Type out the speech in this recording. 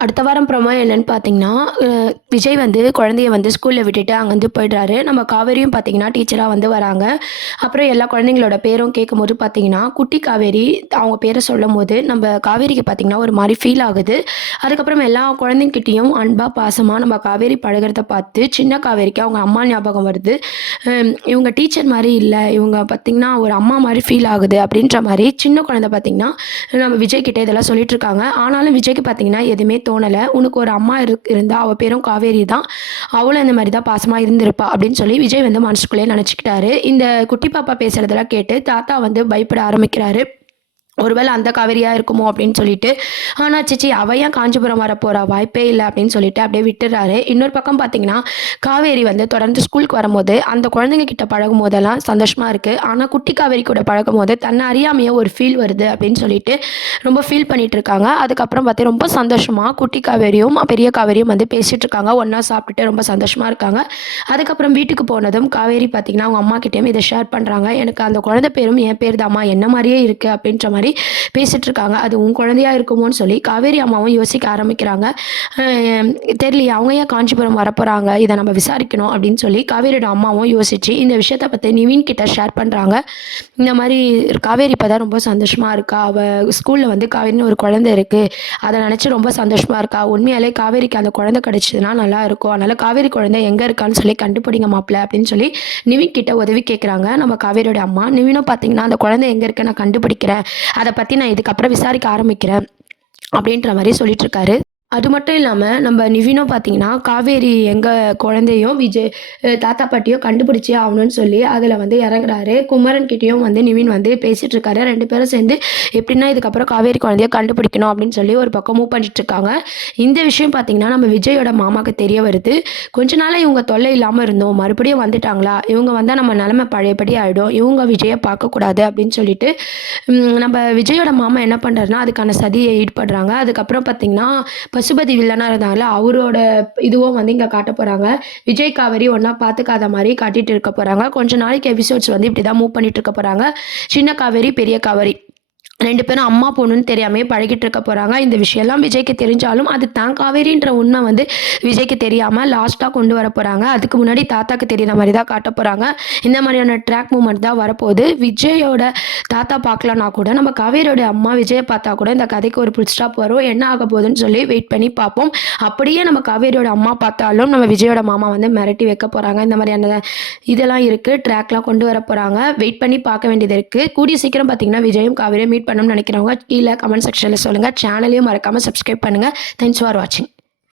அடுத்த வாரம் ப்ரோமோ என்னன்னு பார்த்தீங்கன்னா, விஜய் வந்து குழந்தைய வந்து ஸ்கூல்ல விட்டுட்டு அங்கேருந்து போயிடுறாரு. நம்ம காவேரியும் பார்த்தீங்கன்னா, டீச்சரா வந்து வராங்க. அப்புறம் எல்லா குழந்தைங்களோட பேரும் கேட்கும்போது பார்த்தீங்கன்னா, குட்டி காவேரி அவங்க பேர சொல்லும்போது, நம்ம காவேரிக்கு பார்த்தீங்கன்னா, ஒரு மாரி ஃபீல் ஆகுது. அதுக்கப்புறம் எல்லா குழந்தைங்கிட்டயும் அன்பா, பாசமா நம்ம காவேரி பழகுறத பார்த்து, சின்ன காவேரிக்கு அவங்க அம்மா ஞாபகம் வருது. இவங்க டீச்சர் மாரி இல்ல, இவங்க பார்த்தீங்கன்னா, ஒரு அம்மா மாரி ஃபீல் ஆகுது அப்படின்ற மாரி சின்ன குழந்தை பார்த்தீங்கன்னா, நம்ம விஜய் கிட்ட இதெல்லாம் சொல்லிட்டுருக்காங்க. ஆனாலும் விஜய்க்கு பார்த்தீங்கன்னா, எதுவுமே தோணல. "உனக்கு ஒரு அம்மா இருந்தா, அவ பேரும் காவேரி தான். அவளும் இந்த மாரி தான் பாசமா இருந்திருப்பா" அப்படின்னு சொல்லி விஜய் வந்து மனசுக்குள்ளேயே நெனச்சுக்கிட்டாரு. இந்த குட்டி பாப்பா பேசுறதெல்லாம் கேட்டு தாத்தா வந்து பயப்பட ஆரம்பிக்கிறாரு. ஒருவேளை அந்த காவேரியா இருக்குமோ அப்படின்னு சொல்லிட்டு. ஆனா ச்சீ அவ ஏன் காஞ்சிபுரம் வரப்போறா? வாய்ப்பே இல்ல அப்படின்னு சொல்லிட்டு அப்படியே விட்டுர்றாரு. இன்னொரு பக்கம் பார்த்தீங்கன்னா, காவேரி வந்து தொடர்ந்து ஸ்கூலுக்கு வரும்போது, அந்த குழந்தைங்க கிட்ட பழகும்போதெல்லாம் சந்தோஷமா இருக்கு. ஆனா குட்டி காவேரி கூட பழகும்போது, தன்ன அறியாமயே ஒரு ஃபீல் வருது அப்படின்னு சொல்லிட்டு ரொம்ப ஃபீல் பண்ணிட்டு இருக்காங்க. அதுக்கப்புறம் பார்த்து ரொம்ப சந்தோஷமா குட்டி காவேரியும், பெரிய காவேரியும் வந்து பேசிட்டு இருக்காங்க. ஒண்ணா சாப்பிட்டுட்டு ரொம்ப சந்தோஷமா இருக்காங்க. அதுக்கப்புறம் வீட்டுக்கு போனதும் காவேரி பார்த்தீங்கன்னா, அவங்க அம்மாகிட்டயும் இத ஷேர் பண்றாங்க. "எனக்கு அந்த குழந்தை பேரும் என் பேர் தாம்மா. என்ன மாரியே இருக்கு" அப்படின்ற மாரி பேசிட்டு இருக்காங்க. அது உன் குழந்தையா இருக்குமோன்னு சொல்லி காவேரி அம்மாவும் யோசிக்க ஆரம்பிக்கிறாங்க. அ தெரியலையே அவங்க ஏன் காஞ்சிபுரம் வரப்போறாங்க? இத நம்ம விசாரிக்கணும் அப்படின்னு சொல்லி காவேரியோட அம்மாவும் யோசிச்சு இந்த விஷயத்த பத்தி நிவின் கிட்ட ஷேர் பண்றாங்க. இந்த மாரி காவேரி இப்ப தான் ரொம்ப சந்தோஷமா இருக்கா. அவ ஸ்கூல்ல வந்து காவேரின்னு ஒரு குழந்தை இருக்கு. அத நினைச்சு ரொம்ப சந்தோஷமா இருக்கா. உண்மையாலே காவேரிக்கு அந்த குழந்தை கிடைச்சதுன்னா நல்லா இருக்கும். அதனால காவேரி குழந்தை எங்க இருக்கான்னு சொல்லி கண்டுபிடிங்க மாப்ள அப்படின்னு சொல்லி நிவின் கிட்ட உதவி கேட்குறாங்க நம்ம காவேரியோட அம்மா. நிவினும் பார்த்தீங்கன்னா, அந்த குழந்தை எங்க இருக்கு நான் கண்டுபிடிக்கிறேன். அத பத்தி நான் இதுக்கப்புறம் விசாரிக்க ஆரம்பிக்கிறேன். அப்படின்ற மாரி சொல்லிட்டு இருக்காரு. அது மட்டும் இல்லாம, நம்ம நிவினும் பார்த்தீங்கன்னா, காவேரி எங்க குழந்தையும் தாத்தா பாட்டியோ கண்டுபிடிச்சே ஆவணும்னு சொல்லி அதில வந்து இறங்குறாரு. குமரன் கிட்டயும் வந்து நிவின் வந்து பேசிட்டு இருக்காரு. 2 பேரும் சேர்ந்து எப்படின்னா இதுக்கப்புறம் காவேரி குழந்தைய கண்டுபிடிக்கணும் அப்படின்னு சொல்லி ஒரு பக்கம் மூவ் பண்ணிட்டு இருக்காங்க. இந்த விஷயம் பார்த்தீங்கன்னா, நம்ம விஜயோட மாமாக்கு தெரிய வருது. கொஞ்ச நாளா இவங்க தொல்லை இல்லாம இருந்தோம். மறுபடியும் வந்துட்டாங்களா? இவங்க வந்தா நம்ம நிலைமை பழையபடி ஆயிடும். இவங்க விஜய பார்க்கக்கூடாது அப்படின்னு சொல்லிட்டு, நம்ம விஜயோட மாமா என்ன பண்றாருன்னா, அதுக்கான சதிய ஈடுபடுறாங்க. அதுக்கப்புறம் பார்த்தீங்கன்னா, பசுபதி வில்லனா இருந்தாங்கல்ல, அவரோட இதுவும் வந்து இங்க காட்டப் போறாங்க. விஜய், காவேரி ஒண்ணா பாத்துக்காத மாரி காட்டிட்டு இருக்க போறாங்க. கொஞ்ச நாளைக்கு எபிசோட்ஸ் வந்து இப்படி தான் மூவ் பண்ணிட்டு இருக்க போறாங்க. சின்ன காவேரி, பெரிய காவேரி 2 பேரும் அம்மா, பொண்ணுன்னு தெரியாமயே பழகிட்டு இருக்க போறாங்க. இந்த விஷயம்லாம் விஜய்க்கு தெரிஞ்சாலும், அது தான் காவேரின்ற உண்மை வந்து விஜய்க்கு தெரியாம லாஸ்ட்டா கொண்டு வரப்போறாங்க. அதுக்கு முன்னாடி தாத்தாக்கு தெரியிற மாரி தான் காட்டப் போறாங்க. இந்த மாரியான ட்ராக் மூவ்மெண்ட் தான் வரப்போகுது. விஜயோட தாத்தா பார்க்கலனா கூட, நம்ம காவேரியோட அம்மா விஜய பார்த்தா கூட இந்த கதைக்கு ஒரு ஃபுல் ஸ்டாப் வரும். என்ன ஆக போகுதுன்னு சொல்லி வெயிட் பண்ணி பார்ப்போம். அப்படியே நம்ம காவேரியோட அம்மா பார்த்தாலும், நம்ம விஜயோட மாமா வந்து மிரட்டி வைக்க போறாங்க. இந்த மாரியான இதெல்லாம் இருக்கு. ட்ராக்லாம் கொண்டு வர போறாங்க. வெயிட் பண்ணி பார்க்க வேண்டியது இருக்கு. கூடிய சீக்கிரம் பார்த்தீங்கன்னா, விஜயும் காவேரியும் மீட் பண்ணணும்னு நினைக்கிறவங்க கீழ கமெண்ட் செக்ஷன்ல சொல்லுங்க. சேனலையும் மறக்காம சப்ஸ்கிரைப் பண்ணுங்க. தேங்க்ஸ் ஃபார் வாட்சிங்.